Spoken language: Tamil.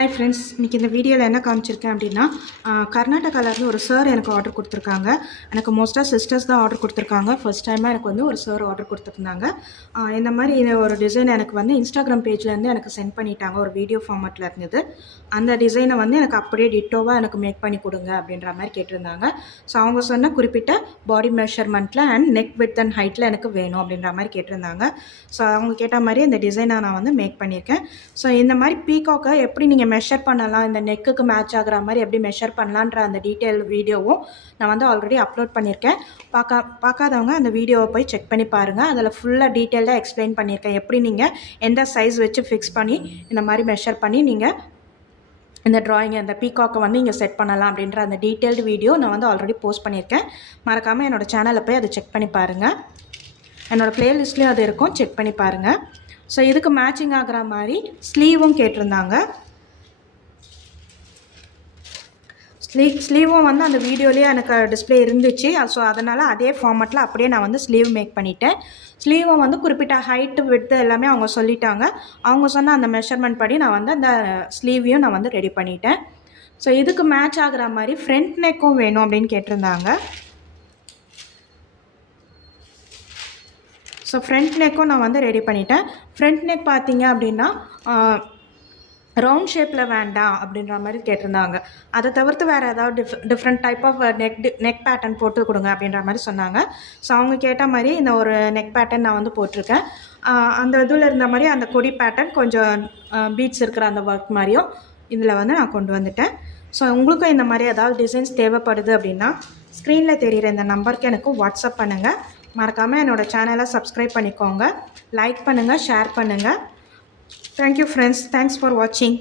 ஹாய் ஃப்ரெண்ட்ஸ், இன்றைக்கி இந்த வீடியோவில் என்ன காமிச்சிருக்கேன் அப்படின்னா, கர்நாடகாவிலேருந்து ஒரு சார் எனக்கு ஆர்டர் கொடுத்துருக்காங்க. எனக்கு மோஸ்ட்டாக சிஸ்டர்ஸ் தான் ஆர்டர் கொடுத்துருக்காங்க. ஃபர்ஸ்ட் டைமாக எனக்கு வந்து ஒரு சார் ஆர்டர் கொடுத்துருந்தாங்க. இந்த மாதிரி ஒரு டிசைன் எனக்கு வந்து இன்ஸ்டாகிராம் பேஜ்லேருந்து எனக்கு சென்ட் பண்ணிட்டாங்க. ஒரு வீடியோ ஃபார்மேட்டில் இருந்தது. அந்த டிசைனை வந்து எனக்கு அப்படியே டிட்டோவாக எனக்கு மேக் பண்ணி கொடுங்க அப்படின்ற மாதிரி கேட்டிருந்தாங்க. ஸோ அவங்க சொன்ன குறிப்பிட்ட பாடி மெஷர்மெண்ட்டில் அண்ட் நெக் வித் அண்ட் ஹைட்டில் எனக்கு வேணும் அப்படின்ற மாதிரி கேட்டிருந்தாங்க. ஸோ அவங்க கேட்ட மாதிரி இந்த டிசைனை நான் வந்து மேக் பண்ணியிருக்கேன். ஸோ இந்த மாதிரி பீகாக்கை எப்படி நீங்கள் மெஷர் பண்ணலாம், இந்த நெக்குக்கு மேட்ச் ஆகிற மாதிரி எப்படி மெஷர் பண்ணலான்ற அந்த டீட்டெயில் வீடியோவும் நான் வந்து ஆல்ரெடி அப்லோட் பண்ணியிருக்கேன். பார்க்காதவங்க அந்த வீடியோவை போய் செக் பண்ணி பாருங்கள். அதில் ஃபுல்லாக டீட்டெயிலாக எக்ஸ்பிளைன் பண்ணியிருக்கேன். எப்படி நீங்கள் எந்த சைஸ் வச்சு ஃபிக்ஸ் பண்ணி இந்த மாதிரி மெஷர் பண்ணி நீங்கள் இந்த ட்ராயிங் அந்த பீகாக்கை வந்து இங்கே செட் பண்ணலாம் அப்படின்ற அந்த டீட்டெயில்டு வீடியோ நான் வந்து ஆல்ரெடி போஸ்ட் பண்ணியிருக்கேன். மறக்காமல் என்னோடய சேனலில் போய் அதை செக் பண்ணி பாருங்கள். என்னோடய ப்ளேலிஸ்ட்லேயும் அது இருக்கும், செக் பண்ணி பாருங்கள். ஸோ இதுக்கு மேட்சிங் ஆகிற மாதிரி ஸ்லீவும் கேட்டிருந்தாங்க. ஸ்லீவும் வந்து அந்த வீடியோலேயே எனக்கு டிஸ்பிளே இருந்துச்சு. ஸோ அதனால் அதே ஃபார்மேட்டில் அப்படியே நான் வந்து ஸ்லீவ் மேக் பண்ணிட்டேன். ஸ்லீவும் வந்து குறிப்பிட்ட ஹைட்டு விட்த்து எல்லாமே அவங்க சொல்லிட்டாங்க. அவங்க சொன்ன அந்த மெஷர்மெண்ட் படி நான் வந்து அந்த ஸ்லீவையும் நான் வந்து ரெடி பண்ணிட்டேன். ஸோ இதுக்கு மேட்ச் ஆகிற மாதிரி ஃப்ரண்ட் நெக்கும் வேணும் அப்படின்னு கேட்டிருந்தாங்க. ஸோ ஃப்ரண்ட் நெக்கும் நான் வந்து ரெடி பண்ணிட்டேன். ஃப்ரண்ட் நெக் பார்த்தீங்க அப்படின்னா ரவுண்ட் ஷேப்பில் வேண்டாம் அப்படின்ற மாதிரி கேட்டிருந்தாங்க. அதை தவிர்த்து வேறு ஏதாவது different type of neck pattern போட்டு கொடுங்க அப்படின்ற மாதிரி சொன்னாங்க. ஸோ அவங்க கேட்ட மாதிரி இந்த ஒரு நெக் பேட்டர்ன் நான் வந்து போட்டிருக்கேன். அந்த இதில் இருந்த மாதிரி அந்த கொடி பேட்டர்ன் கொஞ்சம் பீட்ஸ் இருக்கிற அந்த ஒர்க் மாதிரியும் இதில் வந்து நான் கொண்டு வந்துட்டேன். ஸோ உங்களுக்கும் இந்த மாதிரி ஏதாவது டிசைன்ஸ் தேவைப்படுது அப்படின்னா ஸ்க்ரீனில் தெரிகிற இந்த நம்பருக்கு எனக்கு வாட்ஸ்அப் பண்ணுங்கள். மறக்காமல் என்னோடய சேனலை சப்ஸ்கிரைப் பண்ணிக்கோங்க. லைக் பண்ணுங்கள், ஷேர் பண்ணுங்கள். Thank you friends. Thanks for watching.